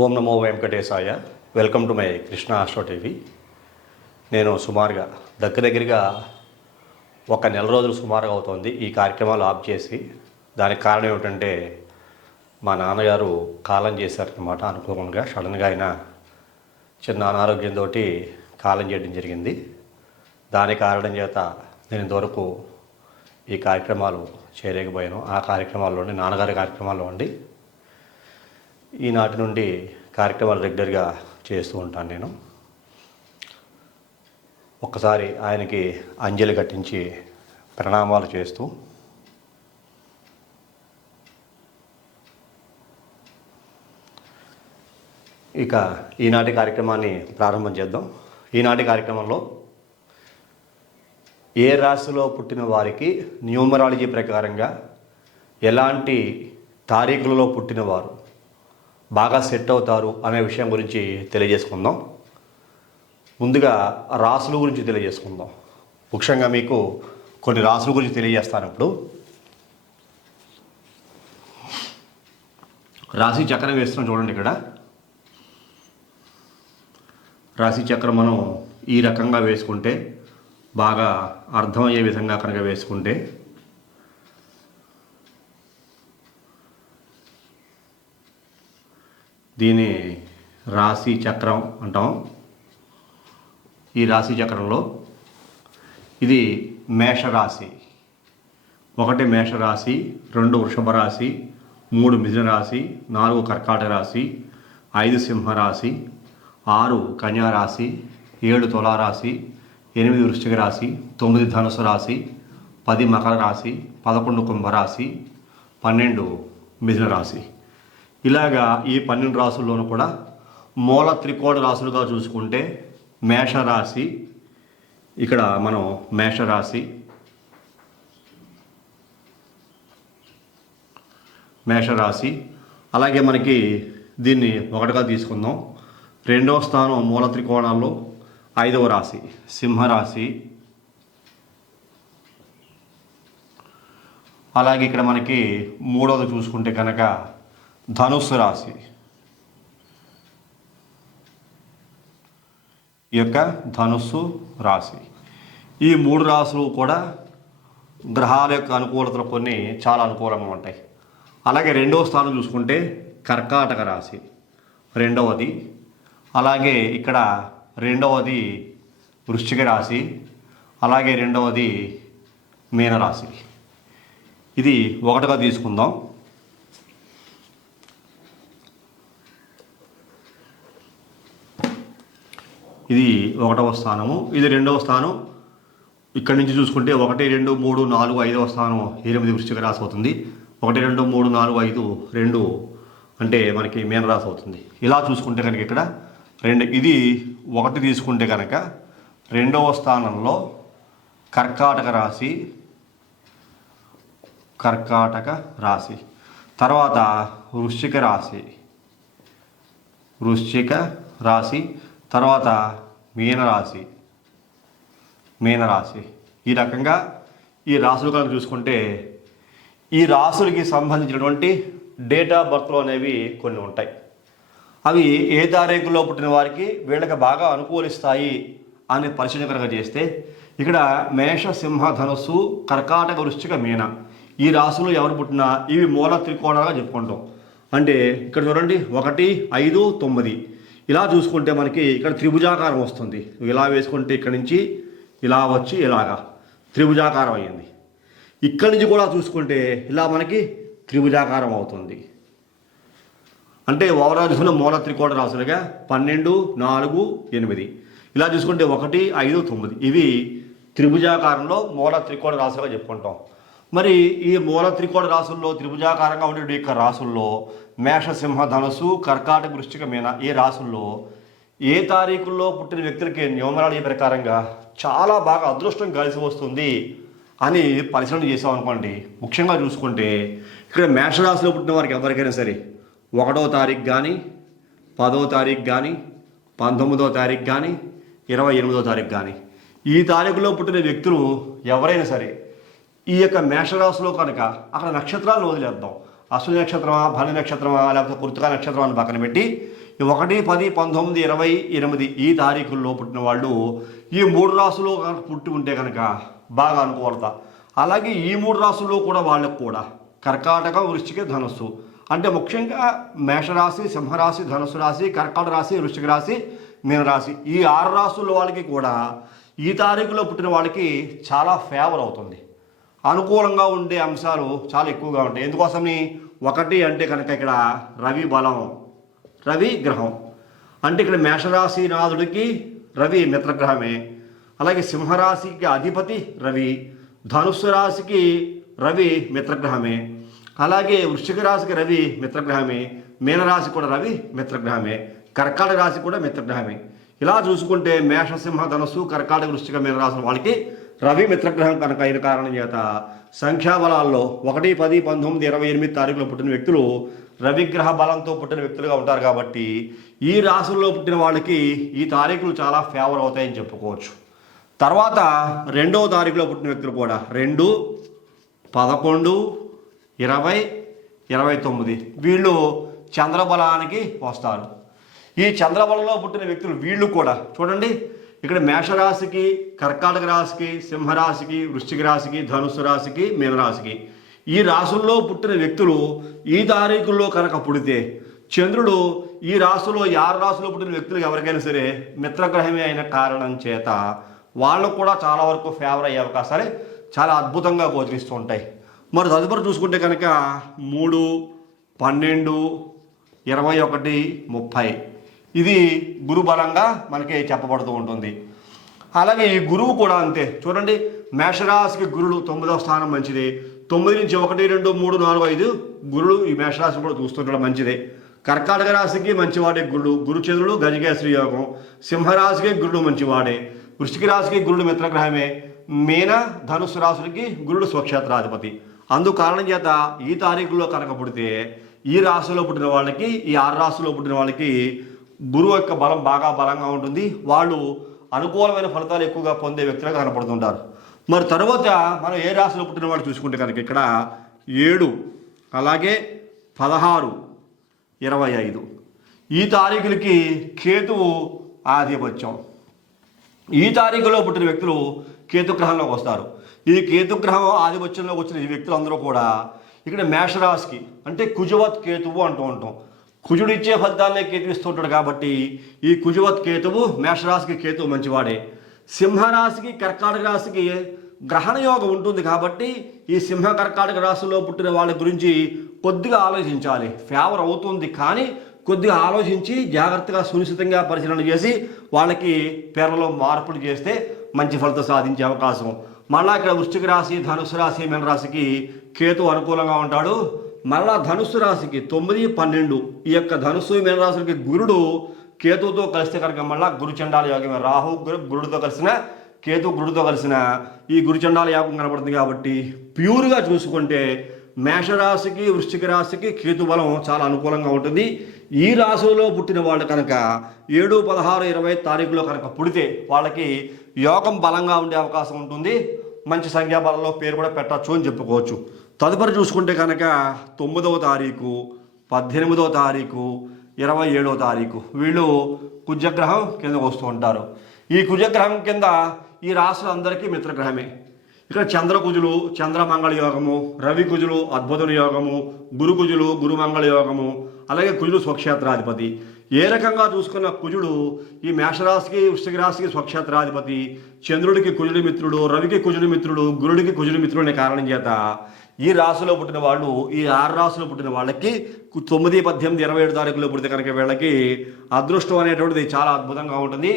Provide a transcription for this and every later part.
ఓం నమో వెంకటేశాయ. Welcome to my Krishna astro TV. నేను సుమారుగా దగ్గరగా ఒక నెల రోజులు సుమారుగా అవుతుంది ఈ కార్యక్రమాలు ఆఫ్ చేసి. దానికి కారణం ఏమిటంటే మా నాన్నగారు కాలం చేశారనమాట. అనుకోకుండా సడన్గా ఆయన చిన్న అనారోగ్యంతో కాలం చేయడం జరిగింది. దాని కారణం చేత నేను ఇంతవరకు ఈ కార్యక్రమాలు చేయలేకపోయాను. ఆ కార్యక్రమాల్లోని నాన్నగారి కార్యక్రమాల్లో ఉండి ఈనాటి నుండి కార్యక్రమాలు రెగ్యులర్గా చేస్తూ ఉంటాను. నేను ఒక్కసారి ఆయనకి అంజలి కట్టించి ప్రణామాలు చేస్తూ ఇక ఈనాటి కార్యక్రమాన్ని ప్రారంభం చేద్దాం. ఈనాటి కార్యక్రమంలో ఏ రాశిలో పుట్టిన వారికి న్యూమరాలజీ ప్రకారంగా ఎలాంటి తారీఖులలో పుట్టినవారు బాగా సెట్ అవుతారు అనే విషయం గురించి తెలియజేసుకుందాం. ముందుగా రాసుల గురించి తెలియజేసుకుందాం. ముఖ్యంగా మీకు కొన్ని రాసుల గురించి తెలియజేస్తాను. ఇప్పుడు రాశి చక్రం వేస్తున్నాం చూడండి. ఇక్కడ రాశి చక్రం మనం ఈ రకంగా వేసుకుంటే బాగా అర్థమయ్యే విధంగా కనుక వేసుకుంటే దీన్ని రాశి చక్రం అంటాం. ఈ రాశి చక్రంలో ఇది మేషరాశి, 1 మేషరాశి, 2 వృషభ రాశి, 3 మిథున రాశి, 4 కర్కాటక రాశి, 5 సింహరాశి, 6 కన్యా రాశి, 7 తులారాశి, 8 వృశ్చిక రాశి, 9 ధనుసు రాశి, 10 మకర రాశి, 11 కుంభరాశి, 12 మిథున రాశి. ఇలాగా ఈ 12 రాశుల్లోనూ కూడా మూల త్రికోణ రాశులుగా చూసుకుంటే మేషరాశి, ఇక్కడ మనం మేషరాశి అలాగే మనకి దీన్ని ఒకటిగా తీసుకుందాం. 2వ స్థానం మూల త్రికోణాల్లో 5వ రాశి సింహరాశి. అలాగే ఇక్కడ మనకి 3వది చూసుకుంటే కనుక ధనుస్సు రాశి. ఈ యొక్క ధనుస్సు రాశి, ఈ 3 రాశులు కూడా గ్రహాల యొక్క అనుకూలతలు కొన్ని చాలా అనుకూలంగా ఉంటాయి. అలాగే 2వ స్థానం చూసుకుంటే కర్కాటక రాశి 2వది. అలాగే ఇక్కడ 2వది వృశ్చిక రాశి, అలాగే 2వది మీనరాశి. ఇది ఒకటిగా తీసుకుందాం. ఇది 1వ స్థానము, ఇది 2వ స్థానం. ఇక్కడి నుంచి చూసుకుంటే 1, 2, 3, 4, 5వ స్థానం 8 వృశ్చిక రాశి అవుతుంది. 1, 2, 3, 4, 5, 2 అంటే మనకి మీనరాశి అవుతుంది. ఇలా చూసుకుంటే కనుక ఇక్కడ ఇది 1 తీసుకుంటే కనుక 2వ స్థానంలో కర్కాటక రాశి, తర్వాత వృశ్చిక రాశి, తర్వాత మీనరాశి. ఈ రకంగా ఈ రాశులు కనుక చూసుకుంటే ఈ రాశులకి సంబంధించినటువంటి డేట్ ఆఫ్ బర్త్లు అనేవి కొన్ని ఉంటాయి. అవి ఏ తారీఖులో పుట్టిన వారికి వీళ్ళకి బాగా అనుకూలిస్తాయి అనే పరిశీలన కనుక చేస్తే ఇక్కడ మేష, సింహ, ధనుస్సు, కర్కాటక, వృశ్చిక, మీన ఈ రాశులు ఎవరు పుట్టినా ఇవి మూల త్రికోణాలుగా చెప్పుకుంటాం. అంటే ఇక్కడ చూడండి 1, 5, 9 ఇలా చూసుకుంటే మనకి ఇక్కడ త్రిభుజాకారం వస్తుంది. ఇలా వేసుకుంటే ఇక్కడి నుంచి ఇలా వచ్చి ఇలాగా త్రిభుజాకారం అయ్యింది. ఇక్కడి నుంచి కూడా చూసుకుంటే ఇలా మనకి త్రిభుజాకారం అవుతుంది. అంటే ఓవరాల్ చూసుకుంటే మూల త్రికోణ రాశులుగా 12, 4, 8 ఇలా చూసుకుంటే 1, 5, 9 ఇవి త్రిభుజాకారంలో మూల త్రికోణ రాశులుగా చెప్పుకుంటాం. మరి ఈ మూల త్రికోణ రాశుల్లో త్రిభుజాకారంగా ఉండే యొక్క రాశుల్లో మేష, సింహ, ధనుసు, కర్కాటక, వృశ్చిక, మీన ఈ రాశుల్లో ఏ తారీఖుల్లో పుట్టిన వ్యక్తులకి న్యూమరాలజీ ప్రకారంగా చాలా బాగా అదృష్టం కలిసి వస్తుంది అని పరిశీలన చేసామనుకోండి. ముఖ్యంగా చూసుకుంటే ఇక్కడ మేషరాశిలో పుట్టిన వారికి ఎవరికైనా సరే 1వ తారీఖు కానీ, 10వ తారీఖు కానీ, 19వ తారీఖు కానీ, 28వ తారీఖు కానీ ఈ తారీఖులో పుట్టిన వ్యక్తులు ఎవరైనా సరే ఈ యొక్క మేషరాశిలో కనుక అక్కడ నక్షత్రాలను వదిలేద్దాం. అశ్విని నక్షత్రమా, భరణి నక్షత్రమా, లేకపోతే కృతికా నక్షత్రమా అని పక్కన పెట్టి ఈ 1, 10, 19, 20, 8 ఈ తారీఖుల్లో పుట్టిన వాళ్ళు ఈ 3 రాసులు పుట్టి ఉంటే కనుక బాగా అనుకూలత. అలాగే ఈ 3 రాసుల్లో కూడా వాళ్ళకు కూడా కర్కాటక, వృశ్చిక, ధనుస్సు అంటే ముఖ్యంగా మేషరాశి, సింహరాశి, ధనుస్సు రాశి, కర్కాటక రాశి, వృశ్చిక రాశి, మీనరాశి ఈ 6 రాసుల వాళ్ళకి కూడా ఈ తారీఖులో పుట్టిన వాళ్ళకి చాలా ఫేవర్ అవుతుంది. అనుకూలంగా ఉండే అంశాలు చాలా ఎక్కువగా ఉంటాయి. ఎందుకోసమని 1 అంటే కనుక ఇక్కడ రవి బలం, రవి గ్రహం అంటే ఇక్కడ మేషరాశి నాథుడికి రవి మిత్రగ్రహమే. అలాగే సింహరాశికి అధిపతి రవి, ధనుస్సు రాశికి రవి మిత్రగ్రహమే. అలాగే వృశ్చిక రాశికి రవి మిత్రగ్రహమే, మీనరాశి కూడా రవి మిత్రగ్రహమే, కర్కాటక రాశి కూడా మిత్రగ్రహమే. ఇలా చూసుకుంటే మేష, సింహ, ధనుస్సు, కర్కాటక, వృశ్చిక, మీనరాశుల వాళ్ళకి రవి మిత్రగ్రహం కనుక అయిన కారణం చేత సంఖ్యాబలాల్లో 1, 10, 19, 28 తారీఖులో పుట్టిన వ్యక్తులు రవిగ్రహ బలంతో పుట్టిన వ్యక్తులుగా ఉంటారు. కాబట్టి ఈ రాశుల్లో పుట్టిన వాళ్ళకి ఈ తారీఖులు చాలా ఫేవర్ అవుతాయని చెప్పుకోవచ్చు. తర్వాత 2వ తారీఖులో పుట్టిన వ్యక్తులు కూడా 2, 11, 20, 29 వీళ్ళు చంద్రబలానికి వస్తారు. ఈ చంద్రబలంలో పుట్టిన వ్యక్తులు వీళ్ళు కూడా చూడండి, ఇక్కడ మేషరాశికి, కర్కాటక రాశికి, సింహరాశికి, వృశ్చిక రాశికి, ధనుస్సు రాశికి, మీనరాశికి ఈ రాశుల్లో పుట్టిన వ్యక్తులు ఈ తారీఖుల్లో కనుక పుడితే చంద్రుడు ఈ రాశిలో 6 రాశుల్లో పుట్టిన వ్యక్తులకు ఎవరికైనా సరే మిత్రగ్రహమే అయిన కారణం చేత వాళ్ళకు కూడా చాలా వరకు ఫేవర్ అయ్యే అవకాశాలు చాలా అద్భుతంగా గోచరిస్తూ ఉంటాయి. మరి తదుపరి చూసుకుంటే కనుక 3, 12, 21, 30 ఇది గురు బలంగా మనకి చెప్పబడుతూ ఉంటుంది. అలాగే ఈ గురువు కూడా అంతే. చూడండి, మేషరాశికి గురుడు 9వ స్థానం మంచిదే. 9 నుంచి 1, 2, 3, 4, 5 గురుడు ఈ మేషరాశి కూడా చూస్తుండడం మంచిదే. కర్కాటక రాశికి మంచివాడే గురుడు, గురుచంద్రుడు గజకేశ్వరి యోగం. సింహరాశికి గురుడు మంచివాడే, వృశ్చిక రాశికి గురుడు మిత్రగ్రహమే, మీన, ధనుస్సు రాశులకి గురుడు స్వక్షేత్రాధిపతి. అందుకారణం చేత ఈ తారీఖుల్లో కనుక పుడితే ఈ రాశిలో పుట్టిన వాళ్ళకి, ఈ 6 రాశుల్లో పుట్టిన వాళ్ళకి గురువు యొక్క బలం బాగా బలంగా ఉంటుంది. వాళ్ళు అనుకూలమైన ఫలితాలు ఎక్కువగా పొందే వ్యక్తులుగా కనపడుతుంటారు. మరి తర్వాత మనం ఏ రాశిలో పుట్టిన వాళ్ళు చూసుకుంటే కనుక ఇక్కడ 7, అలాగే 16, 25 ఈ తారీఖులకి కేతువు ఆధిపత్యం. ఈ తారీఖులో పుట్టిన వ్యక్తులు కేతుగ్రహంలోకి వస్తారు. ఈ కేతుగ్రహం ఆధిపత్యంలోకి వచ్చిన ఈ వ్యక్తులందరూ కూడా ఇక్కడ మేషరాశికి అంటే కుజవత్ కేతువు అంటూ ఉంటాం. కుజుడు ఇచ్చే ఫలితాలనే కేతు ఇస్తూ ఉంటాడు. కాబట్టి ఈ కుజవత్ కేతువు మేషరాశికి కేతువు మంచివాడే. సింహరాశికి, కర్కాటక రాశికి గ్రహణ యోగం ఉంటుంది. కాబట్టి ఈ సింహ, కర్కాటక రాశిలో పుట్టిన వాళ్ళ గురించి కొద్దిగా ఆలోచించాలి. ఫేవర్ అవుతుంది, కానీ కొద్దిగా ఆలోచించి జాగ్రత్తగా సునిశ్చితంగా పరిశీలన చేసి వాళ్ళకి పేర్లలో మార్పులు చేస్తే మంచి ఫలితం సాధించే అవకాశం. మళ్ళా ఇక్కడ వృశ్చిక రాశి, ధనుస్సు రాశి, మీనరాశికి కేతు అనుకూలంగా ఉంటాడు. మళ్ళా ధనుస్సు రాశికి 9, 12 ఈ యొక్క ధనుస్సు, మీనరాశులకి గురుడు కేతువుతో కలిస్తే కనుక మళ్ళా గురుచండాల యోగమే. రాహు గురుడితో కలిసిన, కేతు గురుడితో కలిసిన ఈ గురుచండాల యోగం కనబడుతుంది. కాబట్టి ప్యూర్గా చూసుకుంటే మేషరాశికి, వృశ్చిక రాశికి కేతు బలం చాలా అనుకూలంగా ఉంటుంది. ఈ రాశుల్లో పుట్టిన వాళ్ళు కనుక 7, 16, 20 తారీఖులో కనుక పుడితే వాళ్ళకి యోగం బలంగా ఉండే అవకాశం ఉంటుంది. మంచి సంఖ్యాబలంలో పేరు కూడా పెట్టచ్చు అని చెప్పుకోవచ్చు. తదుపరి చూసుకుంటే కనుక 9వ తారీఖు, 18వ తారీఖు, 27వ తారీఖు వీళ్ళు కుజగ్రహం కింద వస్తూ ఉంటారు. ఈ కుజగ్రహం కింద ఈ రాశులందరికీ మిత్రగ్రహమే. ఇక్కడ చంద్రకుజులు, చంద్రమంగళ యోగము, రవి కుజులు అద్భుతుల యోగము, గురు కుజులు, గురుమంగళ యోగము, అలాగే కుజుడు స్వక్షేత్రాధిపతి. ఏ రకంగా చూసుకున్న కుజుడు ఈ మేషరాశికి, వృశ్చిక రాశికి స్వక్షేత్రాధిపతి, చంద్రుడికి కుజుడి మిత్రుడు, రవికి కుజుడి మిత్రుడు, గురుడికి కుజుడి మిత్రుడు అనే కారణం చేత ఈ రాశిలో పుట్టిన వాళ్ళు, ఈ 6 రాశుల్లో పుట్టిన వాళ్ళకి 9, 18, 27 తారీఖులో పుడితే కనుక వీళ్ళకి అదృష్టం అనేటువంటిది చాలా అద్భుతంగా ఉంటుంది.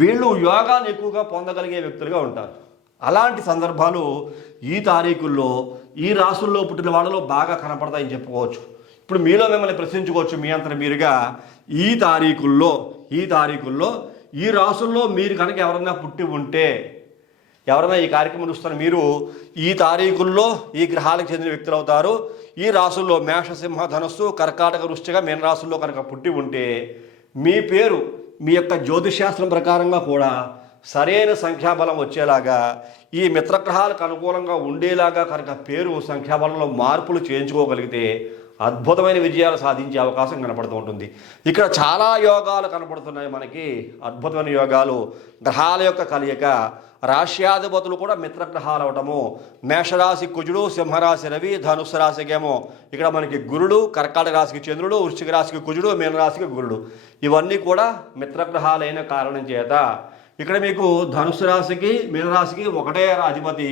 వీళ్ళు యోగాన్ని ఎక్కువగా పొందగలిగే వ్యక్తులుగా ఉంటారు. అలాంటి సందర్భాలు ఈ తారీఖుల్లో ఈ రాశుల్లో పుట్టిన వాళ్ళలో బాగా కనపడతాయని చెప్పుకోవచ్చు. ఇప్పుడు మీలో మిమ్మల్ని ప్రశ్నించుకోవచ్చు మీ అంతట మీరుగా, ఈ తారీఖుల్లో ఈ రాశుల్లో మీరు కనుక ఎవరైనా పుట్టి ఉంటే, ఎవరైనా ఈ కార్యక్రమం చూస్తున్న మీరు ఈ తారీఖుల్లో ఈ గ్రహాలకు చెందిన వ్యక్తులు అవుతారు. ఈ రాశుల్లో మేష, సింహ, ధనుస్సు, కర్కాటక, వృశ్చిక, మీన రాశుల్లో కనుక పుట్టి ఉంటే మీ పేరు మీ యొక్క జ్యోతిషశాస్త్రం ప్రకారంగా కూడా సరైన సంఖ్యాబలం వచ్చేలాగా, ఈ మిత్రగ్రహాలకు అనుకూలంగా ఉండేలాగా కనుక పేరు సంఖ్యాబలంలో మార్పులు చేయించుకోగలిగితే అద్భుతమైన విజయాలు సాధించే అవకాశం కనపడుతూ ఉంటుంది. ఇక్కడ చాలా యోగాలు కనపడుతున్నాయి మనకి, అద్భుతమైన యోగాలు. గ్రహాల యొక్క కలయిక, రాశ్యాధిపతులు కూడా మిత్రగ్రహాలు అవటము, మేషరాశి కుజుడు, సింహరాశి రవి, ధనుస్సు రాశికేమో ఇక్కడ మనకి గురుడు, కర్కాటక రాశికి చంద్రుడు, వృశ్చిక రాశికి కుజుడు, మీనరాశికి గురుడు, ఇవన్నీ కూడా మిత్రగ్రహాలైన కారణం చేత ఇక్కడ మీకు ధనుస్సు రాశికి మీనరాశికి ఒకటే అధిపతి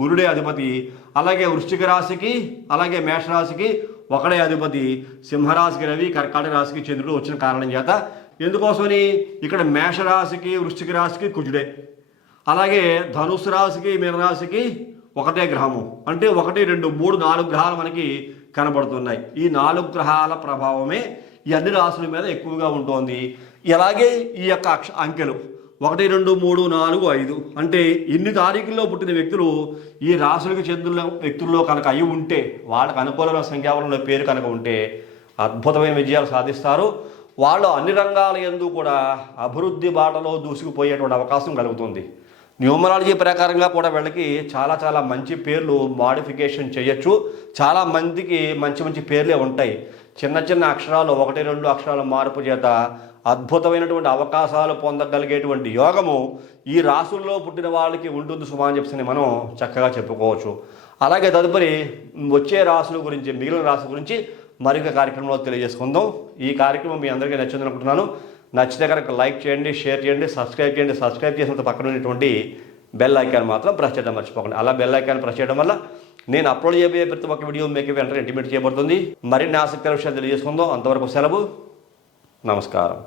గురుడే అధిపతి, అలాగే వృశ్చిక రాశికి అలాగే మేషరాశికి ఒకడే అధిపతి, సింహరాశికి రవి, కర్కాటక రాశికి చంద్రుడు వచ్చిన కారణం చేత ఎందుకోసమని ఇక్కడ మేషరాశికి వృశ్చిక రాశికి కుజుడే, అలాగే ధనుస్సు రాశికి మీనరాశికి ఒకటే గ్రహము, అంటే 1, 2, 3, 4 గ్రహాలు మనకి కనబడుతున్నాయి. ఈ 4 గ్రహాల ప్రభావమే ఈ అన్ని రాశుల మీద ఎక్కువగా ఉంటుంది. అలాగే ఈ యొక్క అంకెలు 1, 2, 3, 4, 5 అంటే ఇన్ని తారీఖుల్లో పుట్టిన వ్యక్తులు ఈ రాశులకు చెందిన వ్యక్తుల్లో కనుక అయి ఉంటే, వాళ్ళకి అనుకూలమైన సంఖ్యాబలంలో పేరు కనుక ఉంటే అద్భుతమైన విజయాలు సాధిస్తారు. వాళ్ళు అన్ని రంగాల యందు కూడా అభివృద్ధి బాటలో దూసుకుపోయేటువంటి అవకాశం కలుగుతుంది. న్యూమరాలజీ ప్రకారంగా కూడా వీళ్ళకి చాలా చాలా మంచి పేర్లు మాడిఫికేషన్ చేయొచ్చు. చాలా మందికి మంచి మంచి పేర్లే ఉంటాయి. చిన్న చిన్న అక్షరాలు 1, 2 అక్షరాల మార్పు చేత అద్భుతమైనటువంటి అవకాశాలు పొందగలిగేటువంటి యోగము ఈ రాశుల్లో పుట్టిన వాళ్ళకి ఉంటుంది సుమా అని చెప్పి మనం చక్కగా చెప్పుకోవచ్చు. అలాగే తదుపరి వచ్చే రాశుల గురించి, మిగిలిన రాశుల గురించి మరొక కార్యక్రమంలో తెలియజేసుకుందాం. ఈ కార్యక్రమం మీ అందరికీ నచ్చింది అనుకుంటున్నాను. నచ్చితే కనుక లైక్ చేయండి, షేర్ చేయండి, సబ్స్క్రైబ్ చేయండి. సబ్స్క్రైబ్ చేసినంత పక్కన ఉన్నటువంటి బెల్ ఐకాన్ మాత్రం ప్రెస్ చేయడం మర్చిపోకండి. అలా బెల్ ఐకాన్ ప్రెస్ చేయడం వల్ల నేను అప్లోడ్ చేయబోయే ప్రతి ఒక్క వీడియో మీకు వెంటనే ఇంటిమేట్ చేయబడుతుంది. మరిన్ని ఆసక్తికర విషయాలు తెలియజేసుకుందాం. అంతవరకు సెలవు. నమస్కారం.